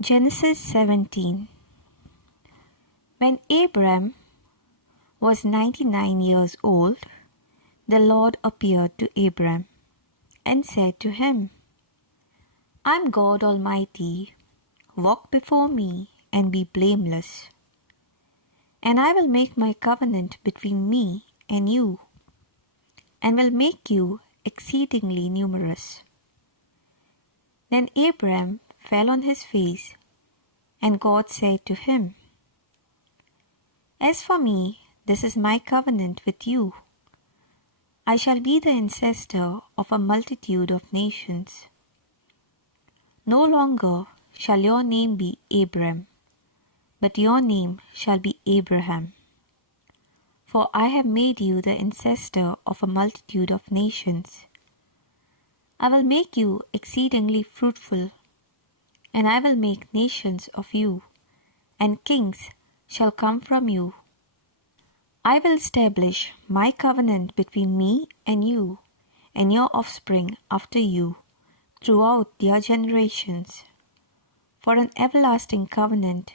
Genesis 17. When Abram was 99 years old, the Lord appeared to Abram and said to him, I am God Almighty. Walk before me and be blameless. And I will make my covenant between me and you, and will make you exceedingly numerous. Then Abram fell on his face, and God said to him, As for me, this is my covenant with you. I shall be the ancestor of a multitude of nations. No longer shall your name be Abram, but your name shall be Abraham. For I have made you the ancestor of a multitude of nations. I will make you exceedingly fruitful, and I will make nations of you, and kings shall come from you. I will establish my covenant between me and you, and your offspring after you, throughout their generations, for an everlasting covenant,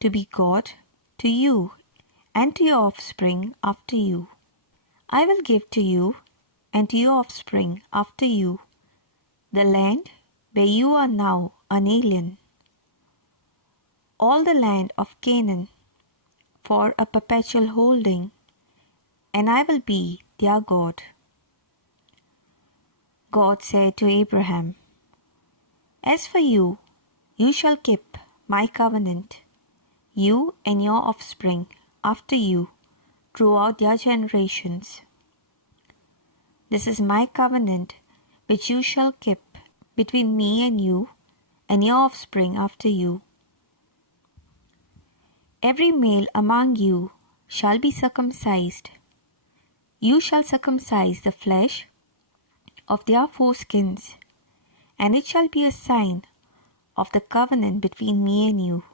to be God to you and to your offspring after you. I will give to you and to your offspring after you the land where you are now an alien, all the land of Canaan, for a perpetual holding, and I will be their God. God said to Abraham, As for you, you shall keep my covenant, you and your offspring after you, throughout their generations. This is my covenant which you shall keep between me and you, and your offspring after you. Every male among you shall be circumcised. You shall circumcise the flesh of their foreskins, and it shall be a sign of the covenant between me and you.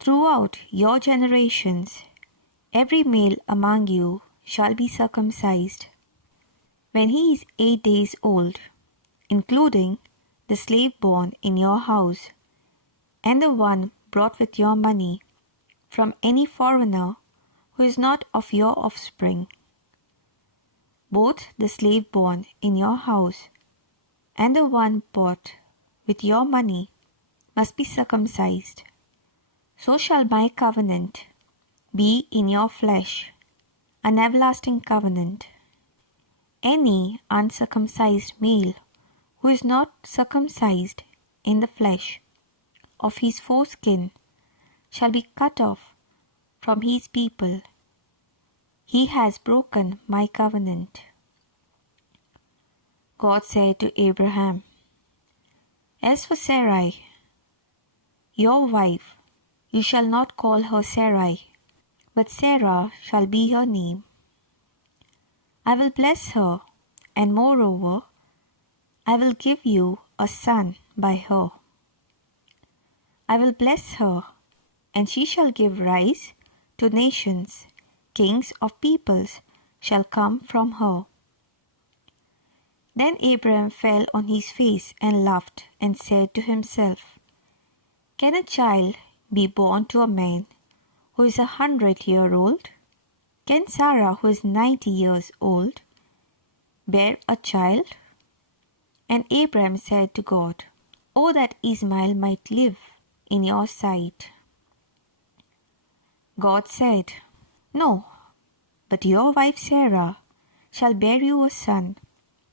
Throughout your generations, every male among you shall be circumcised. When he is 8 days old, including the slave born in your house, and the one brought with your money from any foreigner who is not of your offspring. Both the slave born in your house and the one bought with your money must be circumcised. So shall my covenant be in your flesh, an everlasting covenant. Any uncircumcised male who is not circumcised in the flesh of his foreskin shall be cut off from his people. He has broken my covenant. God said to Abraham, As for Sarai, your wife, you shall not call her Sarai, but Sarah shall be her name. I will bless her, and moreover, I will give you a son by her. I will bless her, and she shall give rise to nations. Kings of peoples shall come from her. Then Abraham fell on his face and laughed, and said to himself, Can a child be born to a man who is 100-year-old? Can Sarah, who is 90 years old, bear a child? And Abraham said to God, Oh, that Ishmael might live in your sight. God said, No, but your wife Sarah shall bear you a son,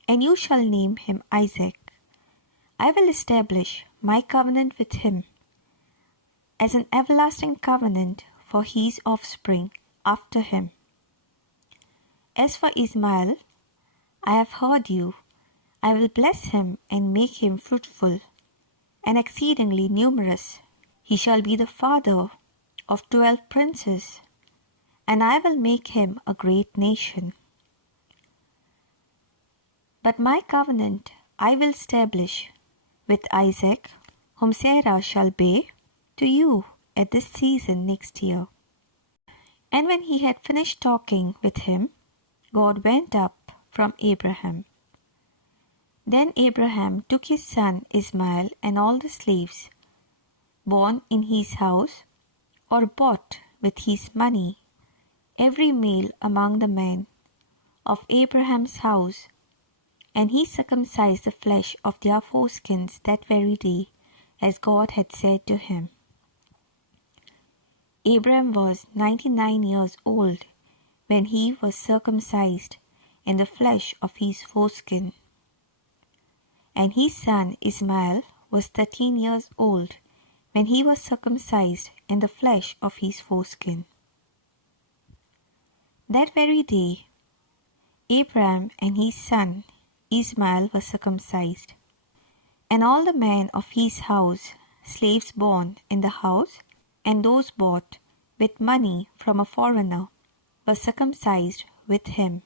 and you shall name him Isaac. I will establish my covenant with him as an everlasting covenant for his offspring after him. As for Ishmael, I have heard you. I will bless him and make him fruitful and exceedingly numerous. He shall be the father of 12 princes, and I will make him a great nation. But my covenant I will establish with Isaac, whom Sarah shall bear to you at this season next year. And when he had finished talking with him, God went up from Abraham. Then Abraham took his son Ishmael and all the slaves born in his house, or bought with his money, every male among the men of Abraham's house, and he circumcised the flesh of their foreskins that very day, as God had said to him. Abram was 99 years old when he was circumcised in the flesh of his foreskin. And his son Ishmael was 13 years old when he was circumcised in the flesh of his foreskin. That very day, Abram and his son Ishmael were circumcised, and all the men of his house, slaves born in the house, and those bought with money from a foreigner, were circumcised with him.